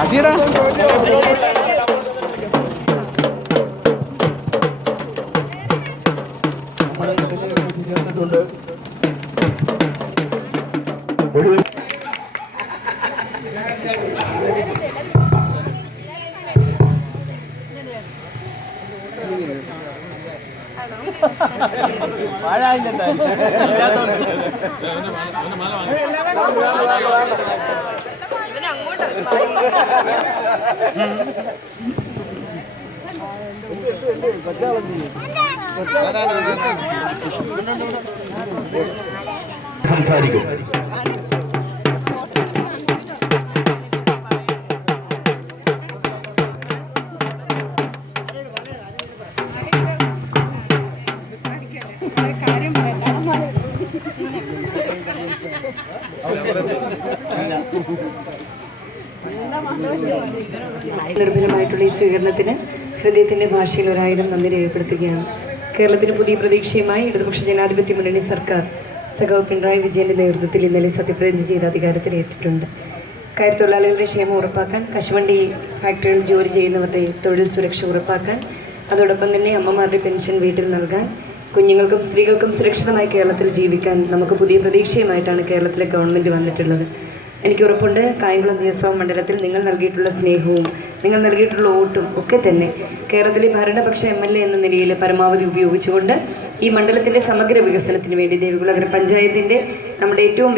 അടിയടാ സംസാരിക്കും. നിർഭരമായിട്ടുള്ള ഈ സ്വീകരണത്തിന് ഹൃദയത്തിൻ്റെ ഭാഷയിൽ 1000 നന്ദി രേഖപ്പെടുത്തുകയാണ്. കേരളത്തിന് പുതിയ പ്രതീക്ഷയുമായി ഇടതുപക്ഷ ജനാധിപത്യ മുന്നണി സർക്കാർ സഖാവ് പിണറായി വിജയൻ്റെ നേതൃത്വത്തിൽ ഇന്നലെ സത്യപ്രതിജ്ഞ ചെയ്ത് അധികാരത്തിലേറ്റിട്ടുണ്ട്. കയർ തൊഴിലാളികളുടെ ക്ഷേമം ഉറപ്പാക്കാൻ, കശുവണ്ടി ഫാക്ടറികളിൽ ജോലി ചെയ്യുന്നവരുടെ തൊഴിൽ സുരക്ഷ ഉറപ്പാക്കാൻ, അതോടൊപ്പം തന്നെ അമ്മമാരുടെ പെൻഷൻ വീട്ടിൽ നൽകാൻ, കുഞ്ഞുങ്ങൾക്കും സ്ത്രീകൾക്കും സുരക്ഷിതമായി കേരളത്തിൽ ജീവിക്കാൻ നമുക്ക് പുതിയ പ്രതീക്ഷയുമായിട്ടാണ് കേരളത്തിലെ ഗവൺമെൻറ് വന്നിട്ടുള്ളത്. എനിക്ക് ഉറപ്പുണ്ട് കായംകുളം നിയമസഭാ മണ്ഡലത്തിൽ നിങ്ങൾ നൽകിയിട്ടുള്ള സ്നേഹവും നിങ്ങൾ നൽകിയിട്ടുള്ള വോട്ടും ഒക്കെ തന്നെ കേരളത്തിലെ ഭരണപക്ഷ MLA എന്ന നിലയിൽ പരമാവധി ഉപയോഗിച്ചുകൊണ്ട് ഈ മണ്ഡലത്തിൻ്റെ സമഗ്ര വികസനത്തിന് വേണ്ടി ദേവികുളങ്ങര പഞ്ചായത്തിൻ്റെ നമ്മുടെ ഏറ്റവും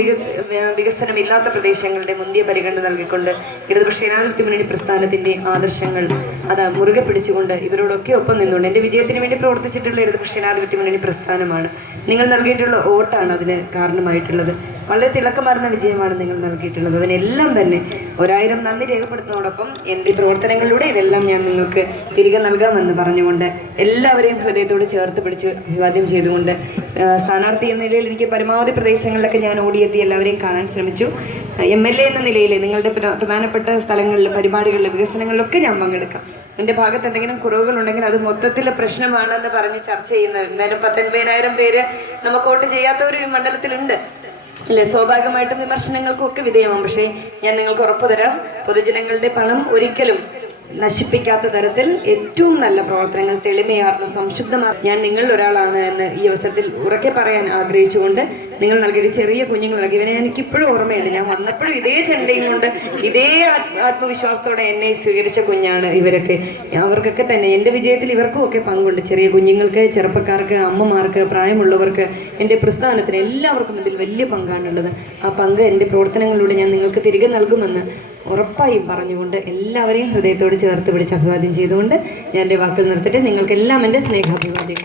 വികസനമില്ലാത്ത പ്രദേശങ്ങളുടെ മുന്തിയ പരിഗണന നൽകിക്കൊണ്ട് ഇടതുപക്ഷ ജനാധിപത്യ മുന്നണി പ്രസ്ഥാനത്തിൻ്റെ ആദർശങ്ങൾ അത് മുറുകെ പിടിച്ചുകൊണ്ട് ഇവരോടൊക്കെ ഒപ്പം നിന്നുകൊണ്ട് എൻ്റെ വിജയത്തിന് വേണ്ടി പ്രവർത്തിച്ചിട്ടുള്ള ഇടതുപക്ഷ ജനാധിപത്യ മുന്നണി പ്രസ്ഥാനമാണ്. നിങ്ങൾ നൽകിയിട്ടുള്ള വോട്ടാണ് അതിന് കാരണമായിട്ടുള്ളത്. വളരെ തിളക്കമാർന്ന വിജയമാണ് നിങ്ങൾ നൽകിയിട്ടുള്ളത്. അതിനെല്ലാം തന്നെ 1000 നന്ദി രേഖപ്പെടുത്തുന്നതോടൊപ്പം എൻ്റെ പ്രവർത്തനങ്ങളിലൂടെ ഇതെല്ലാം ഞാൻ നിങ്ങൾക്ക് തിരികെ നൽകാമെന്ന് പറഞ്ഞുകൊണ്ട് എല്ലാവരെയും ഹൃദയത്തോട് ചേർത്ത് പിടിച്ച് അഭിവാദ്യം ചെയ്തുകൊണ്ട് സ്ഥാനാർത്ഥി എന്ന നിലയിൽ എനിക്ക് പരമാവധി പ്രദേശങ്ങളിലൊക്കെ ഞാൻ ഓടിയെത്തി എല്ലാവരെയും കാണാൻ ശ്രമിച്ചു. MLA എന്ന നിലയിൽ നിങ്ങളുടെ പ്രധാനപ്പെട്ട സ്ഥലങ്ങളിൽ, പരിപാടികളിൽ, വികസനങ്ങളിലൊക്കെ ഞാൻ പങ്കെടുക്കാം. എൻ്റെ ഭാഗത്ത് എന്തെങ്കിലും കുറവുകളുണ്ടെങ്കിൽ അത് മൊത്തത്തിലെ പ്രശ്നമാണെന്ന് പറഞ്ഞ് ചർച്ച ചെയ്യുന്നത്. എന്തായാലും 19,000 പേര് നമുക്ക് വോട്ട് ചെയ്യാത്തവർ ഈ മണ്ഡലത്തിലുണ്ട് അല്ലേ? സ്വാഭാവികമായിട്ടും വിമർശനങ്ങൾക്കും ഒക്കെ വിധേയമാകും. പക്ഷേ ഞാൻ നിങ്ങൾക്ക് ഉറപ്പു തരാം, പൊതുജനങ്ങളുടെ പണം ഒരിക്കലും നശിപ്പിക്കാത്ത തരത്തിൽ ഏറ്റവും നല്ല പ്രവർത്തനങ്ങൾ, തെളിമയാർന്ന സംശുദ്ധമായ ഞാൻ നിങ്ങളിൽ ഒരാളാണ് എന്ന് ഈ അവസരത്തിൽ ഉറക്കെ പറയാൻ ആഗ്രഹിച്ചുകൊണ്ട് നിങ്ങൾ നൽകിയ ചെറിയ കുഞ്ഞുങ്ങളൊക്കെ ഇവനെ എനിക്കിപ്പോഴും ഓർമ്മയുണ്ട്. ഞാൻ വന്നപ്പോഴും ഇതേ ചെണ്ടയും കൊണ്ട് ഇതേ ആത്മവിശ്വാസത്തോടെ എന്നെ സ്വീകരിച്ച കുഞ്ഞാണ് ഇവരൊക്കെ. അവർക്കൊക്കെ തന്നെ എൻ്റെ വിജയത്തിൽ ഇവർക്കും ഒക്കെ പങ്കുണ്ട്. ചെറിയ കുഞ്ഞുങ്ങൾക്ക്, ചെറുപ്പക്കാർക്ക്, അമ്മമാർക്ക്, പ്രായമുള്ളവർക്ക്, എൻ്റെ പ്രസ്ഥാനത്തിന് എല്ലാവർക്കും ഇതിൽ വലിയ പങ്കാണുള്ളത്. ആ പങ്ക് എൻ്റെ പ്രവർത്തനങ്ങളിലൂടെ ഞാൻ നിങ്ങൾക്ക് തിരികെ നൽകുമെന്ന് ഉറപ്പായും പറഞ്ഞുകൊണ്ട് എല്ലാവരെയും ഹൃദയത്തോട് ചേർത്ത് പിടിച്ച് അഭിവാദ്യം ചെയ്തുകൊണ്ട് ഞാൻ എൻ്റെ വാക്കുകൾ നിർത്തട്ടെ. നിങ്ങൾക്കെല്ലാം എൻ്റെ സ്നേഹാഭിവാദ്യം.